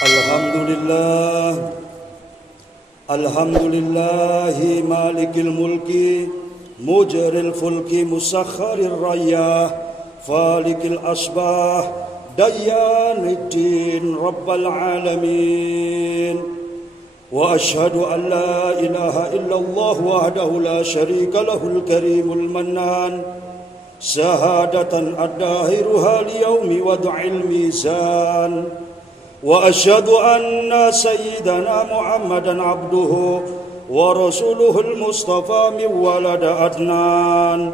Alhamdulillah, Alhamdulillahi malikil mulki, mujril fulki, musakharir rayah, falikil asbah, dayyaniddin, rabbal alamin. Wa ashhadu an la ilaha illallah wahdahu la syarika lahul karimul mannan, sahadatan ad-dahiruha liyawmi wad'il mizan. Wa asyhadu anna sayyidana Muhammadan abduhu wa rasuluhul mustafa min walada adnan.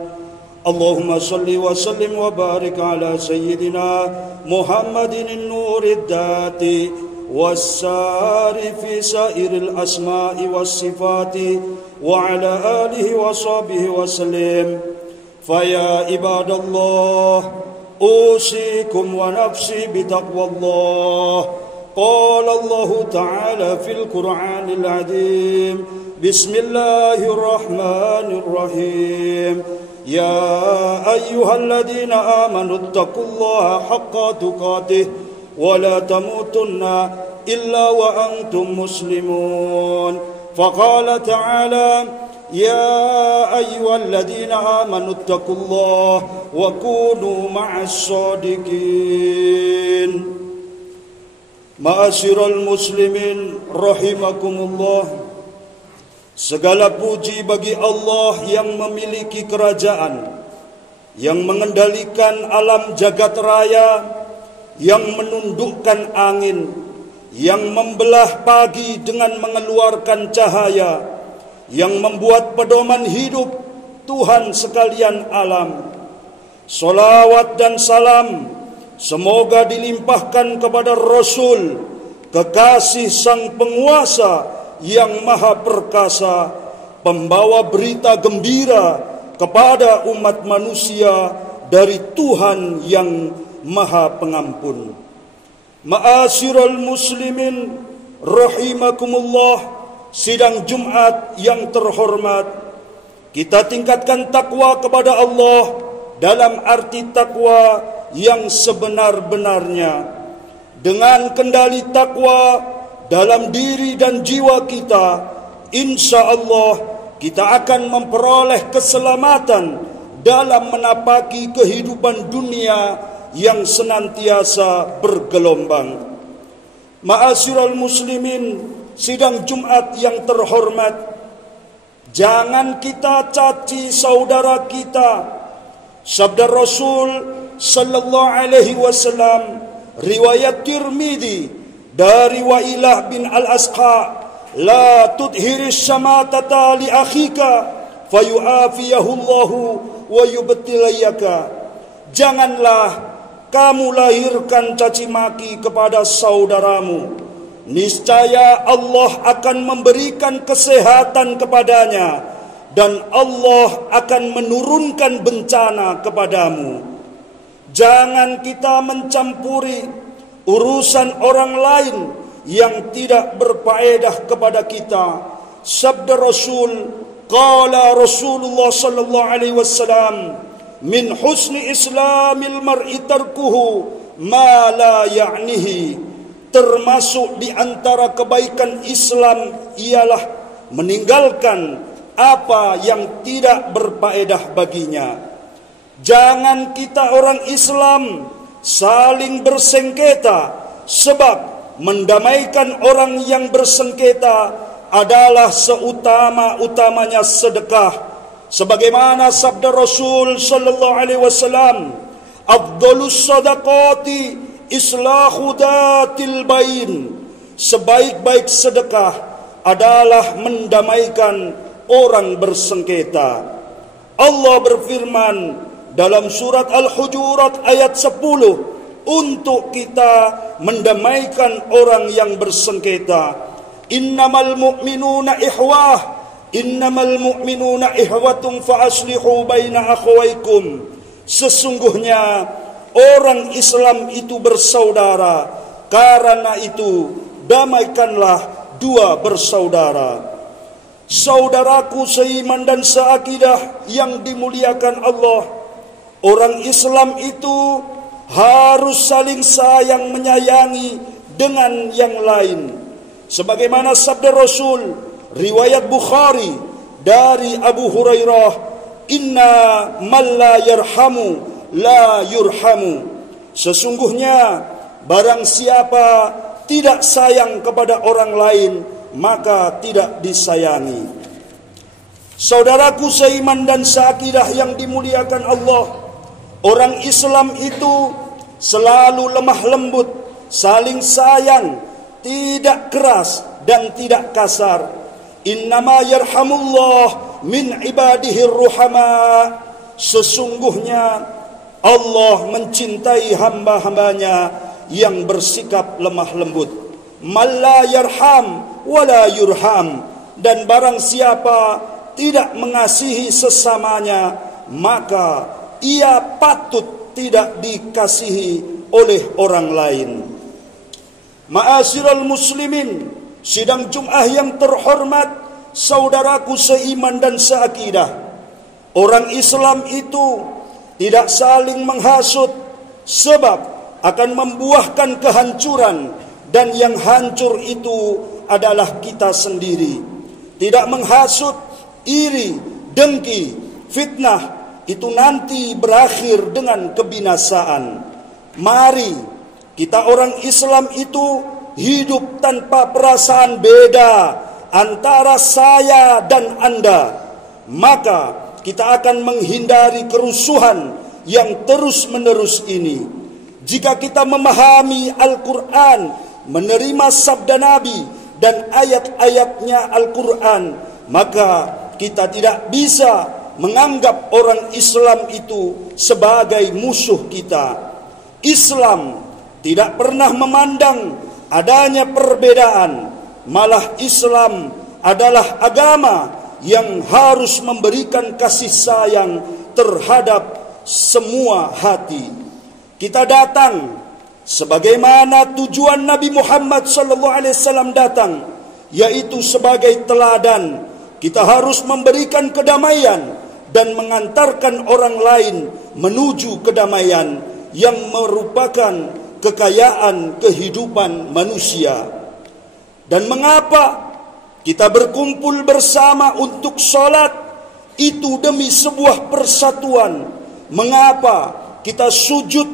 Allahumma salli wa sallim wa barik ala sayyidina Muhammadin nurid dati was-sari fi sairil asma'i was sifati wa ala alihi wa sahbihi wa sallim. Fa ya ibadallah, أوصيكم ونفسي بتقوى الله. قال الله تعالى في القرآن العظيم: بسم الله الرحمن الرحيم. يا أيها الذين آمنوا اتقوا الله حق تقاته ولا تموتن إلا وأنتم مسلمون. فقال تعالى: يا أيها الذين آمنوا اتقوا الله وكونوا مع الصادقين. Ma'asyiral muslimin rahimakumullah. Segala puji bagi Allah yang memiliki kerajaan, yang mengendalikan alam jagat raya, yang menundukkan angin, yang membelah pagi dengan mengeluarkan cahaya, yang membuat pedoman hidup Tuhan sekalian alam. Salawat dan salam semoga dilimpahkan kepada Rasul, kekasih sang penguasa yang maha perkasa, pembawa berita gembira kepada umat manusia dari Tuhan yang maha pengampun. Ma'asyiral muslimin rahimakumullah. Sidang Jumat yang terhormat, kita tingkatkan takwa kepada Allah dalam arti takwa yang sebenar-benarnya. Dengan kendali takwa dalam diri dan jiwa kita, insya Allah kita akan memperoleh keselamatan dalam menapaki kehidupan dunia yang senantiasa bergelombang. Ma'asyiral muslimin, sidang Jumat yang terhormat, jangan kita caci saudara kita. Sabda Rasul sallallahu alaihi wasallam, riwayat Tirmidzi dari Wailah bin Al-Asqa, la tudhiris samatata li akhika fayu'afiyahu Allahu wa yubtilayaka. Janganlah kamu lahirkan caci maki kepada saudaramu, niscaya Allah akan memberikan kesehatan kepadanya dan Allah akan menurunkan bencana kepadamu. Jangan kita mencampuri urusan orang lain yang tidak berfaedah kepada kita. Sabda Rasul, qala Rasulullah sallallahu alaihi wasallam, min husni islamil mar'i tarkuhu ma la ya'nihi. Termasuk di antara kebaikan Islam ialah meninggalkan apa yang tidak berfaedah baginya. Jangan kita orang Islam saling bersengketa, sebab mendamaikan orang yang bersengketa adalah seutama-utamanya sedekah. Sebagaimana sabda Rasul sallallahu alaihi wasallam, afdhalus sadaqati islahu datil bain. Sebaik-baik sedekah adalah mendamaikan orang bersengketa. Allah berfirman dalam surat Al-Hujurat ayat 10 untuk kita mendamaikan orang yang bersengketa. Innamal mu'minuna ihwah, innamal mu'minuna ihwatun fa aslihu baina akhawaykum. Sesungguhnya orang Islam itu bersaudara, karena itu damaikanlah dua bersaudara. Saudaraku seiman dan seakidah yang dimuliakan Allah, orang Islam itu harus saling sayang menyayangi dengan yang lain. Sebagaimana sabda Rasul riwayat Bukhari dari Abu Hurairah, "Inna man la yarhamu la yurhamu." Sesungguhnya barang siapa tidak sayang kepada orang lain, maka tidak disayangi. Saudaraku seiman dan seakidah yang dimuliakan Allah, orang Islam itu selalu lemah lembut, saling sayang, tidak keras dan tidak kasar. Innama yarhamullah min ibadihi ruhama. Sesungguhnya Allah mencintai hamba-hambanya yang bersikap lemah lembut. Man la yarham wala yurham. Dan barang siapa tidak mengasihi sesamanya, maka ia patut tidak dikasihi oleh orang lain. Ma'asyiral muslimin, sidang Jumat yang terhormat, saudaraku seiman dan seakidah, orang Islam itu tidak saling menghasut, sebab akan membuahkan kehancuran, dan yang hancur itu adalah kita sendiri. Tidak menghasut, iri, dengki, fitnah, itu nanti berakhir dengan kebinasaan. Mari kita orang Islam itu hidup tanpa perasaan beda antara saya dan Anda. Maka kita akan menghindari kerusuhan yang terus-menerus ini. Jika kita memahami Al-Quran, menerima sabda Nabi dan ayat-ayatnya Al-Quran, maka kita tidak bisa menganggap orang Islam itu sebagai musuh kita. Islam tidak pernah memandang adanya perbedaan, malah Islam adalah agama yang harus memberikan kasih sayang terhadap semua hati. Kita datang sebagaimana tujuan Nabi Muhammad SAW datang, yaitu sebagai teladan. Kita harus memberikan kedamaian dan mengantarkan orang lain menuju kedamaian yang merupakan kekayaan kehidupan manusia. Dan mengapa kita berkumpul bersama untuk sholat? Itu demi sebuah persatuan. Mengapa kita sujud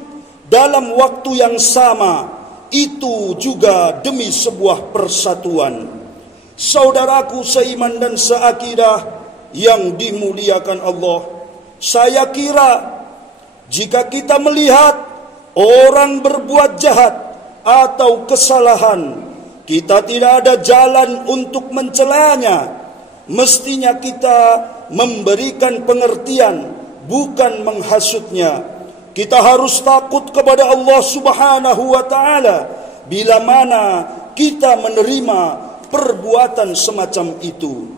dalam waktu yang sama? Itu juga demi sebuah persatuan. Saudaraku seiman dan seakidah yang dimuliakan Allah, saya kira jika kita melihat orang berbuat jahat atau kesalahan, kita tidak ada jalan untuk mencelanya. Mestinya kita memberikan pengertian, bukan menghasutnya. Kita harus takut kepada Allah Subhanahu wa ta'ala bila mana kita menerima perbuatan semacam itu.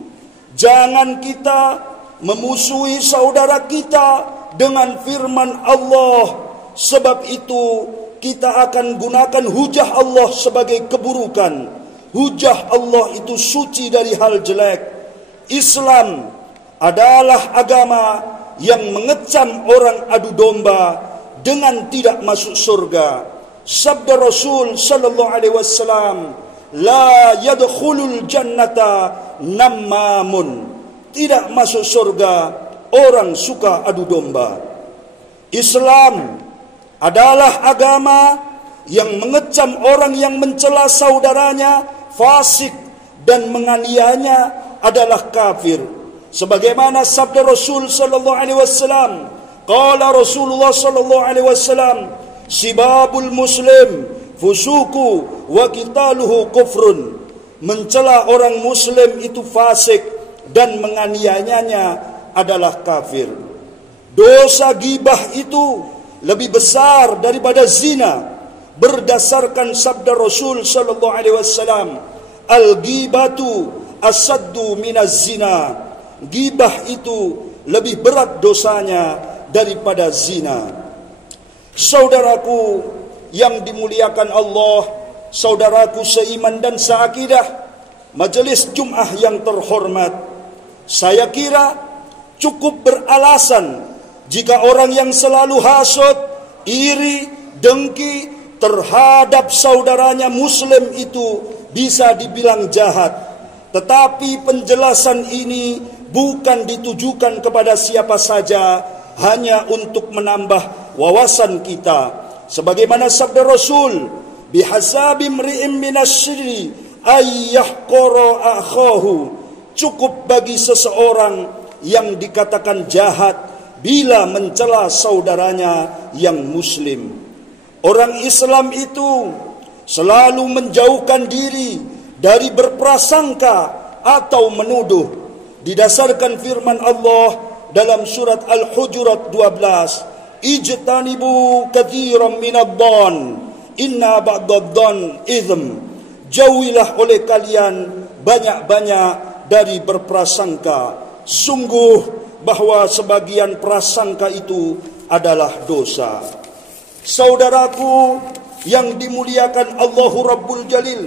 Jangan kita memusuhi saudara kita dengan firman Allah. Sebab itu kita akan gunakan hujah Allah sebagai keburukan. Hujah Allah itu suci dari hal jelek. Islam adalah agama yang mengecam orang adu domba dengan tidak masuk surga. Sabda Rasul sallallahu alaihi wasallam, "La yadkhulul jannata nammamun." Tidak masuk surga orang suka adu domba. Islam adalah agama yang mengecam orang yang mencela saudaranya fasik dan menganiayanya adalah kafir. Sebagaimana sabda Rasul sallallahu alaihi wasallam, qala Rasulullah sallallahu alaihi wasallam, "Sibabul muslim fusuku wa qitaluhu kufrun." Mencela orang muslim itu fasik dan menganiayanya adalah kafir. Dosa ghibah itu lebih besar daripada zina, berdasarkan sabda Rasul sallallahu alaihi wasallam, "Al-ghibatu asaddu minaz zina." Ghibah itu lebih berat dosanya daripada zina. Saudaraku yang dimuliakan Allah, saudaraku seiman dan seakidah, majelis Jumat yang terhormat, saya kira cukup beralasan jika orang yang selalu hasut, iri, dengki, terhadap saudaranya muslim itu bisa dibilang jahat. Tetapi penjelasan ini bukan ditujukan kepada siapa saja, hanya untuk menambah wawasan kita. Sebagaimana sabda Rasul, bihasabi mri'im minasyri ayyahqara akhahu. Cukup bagi seseorang yang dikatakan jahat bila mencela saudaranya yang muslim. Orang Islam itu selalu menjauhkan diri dari berprasangka atau menuduh. Didasarkan firman Allah dalam surat Al-Hujurat 12, ijtanibu katsiran minadh-dhann inna ba'dadh-dhann itsm. Jauhilah oleh kalian banyak-banyak dari berprasangka. Sungguh bahwa sebagian prasangka itu adalah dosa. Saudaraku yang dimuliakan Allahu Rabbul Jalil,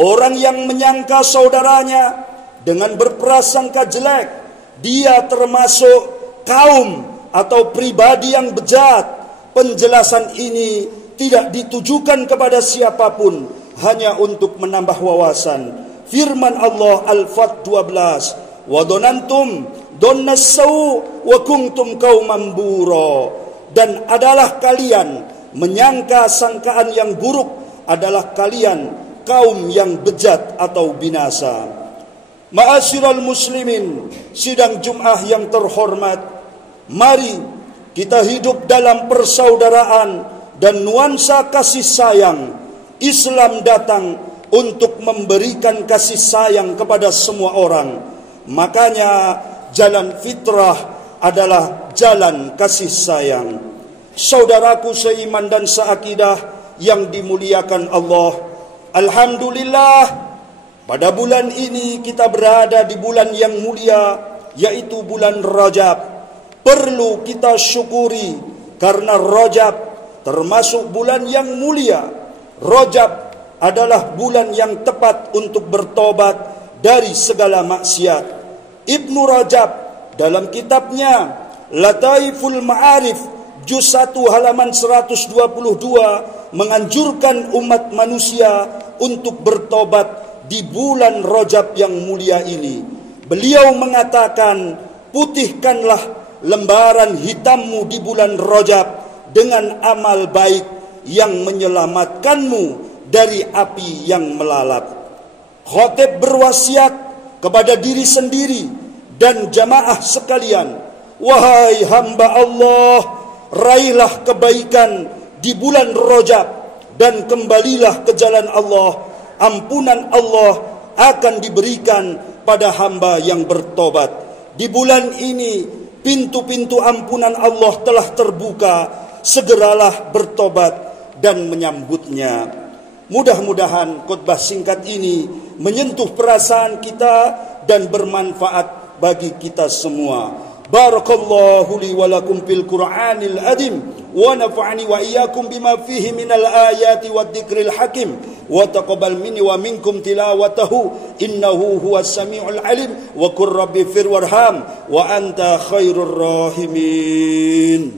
orang yang menyangka saudaranya dengan berprasangka jelek, dia termasuk kaum atau pribadi yang bejat. Penjelasan ini tidak ditujukan kepada siapapun, hanya untuk menambah wawasan. Firman Allah Al-Fat 12, wa donantum donnassau wa kuntum qauman bura. Dan adalah kalian menyangka sangkaan yang buruk, adalah kalian kaum yang bejat atau binasa. Ma'asyiral muslimin, sidang Jumat yang terhormat, mari kita hidup dalam persaudaraan dan nuansa kasih sayang. Islam datang untuk memberikan kasih sayang kepada semua orang. Makanya jalan fitrah adalah jalan kasih sayang. Saudaraku seiman dan seakidah yang dimuliakan Allah, alhamdulillah, pada bulan ini kita berada di bulan yang mulia, yaitu bulan Rajab. Perlu kita syukuri karena Rajab termasuk bulan yang mulia. Rajab adalah bulan yang tepat untuk bertobat dari segala maksiat. Ibnu Rajab dalam kitabnya Lataiful Ma'arif juz 1 halaman 122 menganjurkan umat manusia untuk bertobat di bulan Rajab yang mulia ini. Beliau mengatakan, putihkanlah lembaran hitammu di bulan Rajab dengan amal baik yang menyelamatkanmu dari api yang melalap. Khatib berwasiat kepada diri sendiri dan jamaah sekalian, wahai hamba Allah, raihlah kebaikan di bulan Rajab dan kembalilah ke jalan Allah. Ampunan Allah akan diberikan pada hamba yang bertobat. Di bulan ini pintu-pintu ampunan Allah telah terbuka. Segeralah bertobat dan menyambutnya. Mudah-mudahan khutbah singkat ini menyentuh perasaan kita dan bermanfaat bagi kita semua. Barakallahu li wa lakum fil Qur'anil azim wa nafa'ani wa iyyakum bima fihi minal ayati wad dzikril hakim wa taqabbal minni wa minkum tilawatahu innahu huwas samiul alim wa qur rabbi fir warham wa anta khairur rahimin.